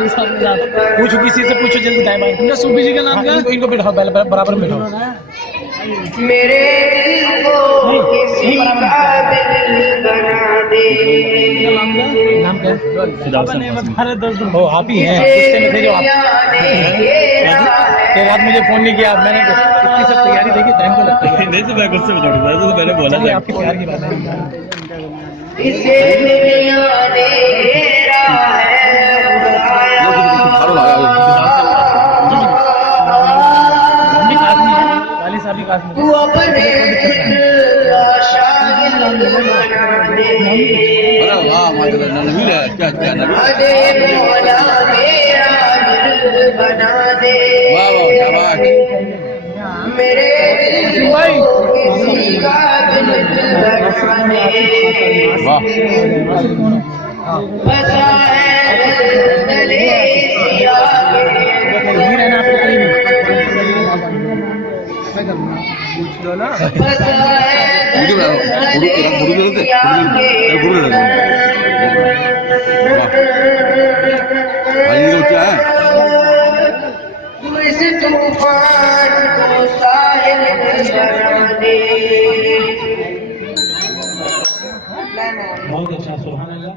पूछो किसी से, पूछो जल्दी टाइम आएगा। सूफी जी का नाम क्या है? इनको बिठाओ, बराबर में बिठाओ। मेरे दिल को किसी का दिल बना दे। नाम क्या है? ओ आप ही हैं, गुस्से में थे जो आप। तो बाद मुझे फोन नहीं किया, मैंने इतनी सब तैयारी देखी, टाइम तो लगता है। नहीं तो मैं गुस्से में थोड़ी था, तो मैंने बोला था आपकी प्यार की बात है। इसे दुनिया ने घेरा है बुलाया। तू अपने शागिल बना दे। अरे मौला मेरा दिल बना दे। मेरे दिल को किसी का दिल बना दे। बसा है दले सिया के बसा है दले सिया के इस तूफान को साहिल बना दे। बहुत अच्छा, सुभान अल्लाह।